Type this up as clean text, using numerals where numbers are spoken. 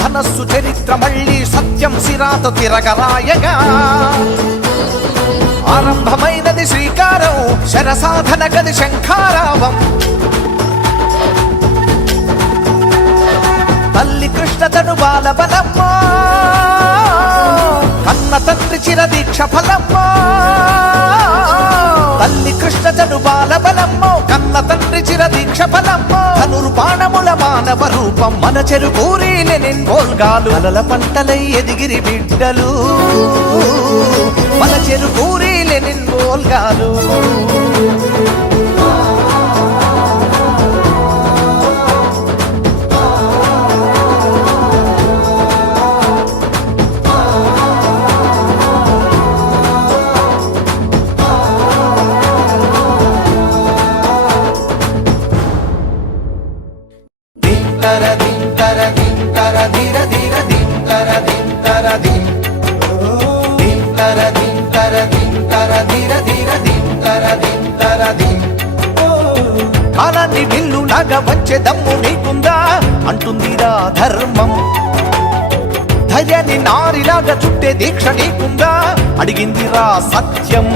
ధనస్సు చరిత్ర మళ్ళీ సత్యం సిరాత తిరగరాయగా ఆరంభమైనది శ్రీకారం శరసాధన గది శంఖారావం తల్లి కృష్ణతను బాలబలమ్మ కన్న తండ్రి చిరదీక్ష ఫలమ్మ తల్లి కృష్ణతను బాలబలమ్మ కన్న తండ్రి చిరదీక్ష ఫలమ్మ ధనుర్బాణముల మానవ రూపం మన చెరుకూరిని నిన్మోల్గాలు అలల పంటలై ఎదిగిరి బిడ్డలు మన చెరుకూరిని నిన్మోల్గాలు కాలాన్ని విల్లులాగా వచ్చే దమ్ము నీకుందా అంటుందిరా ధర్మం ధైర్యాన్ని నారిలాగా చుట్టే దీక్ష నీకుందా అడిగిందిరా సత్యం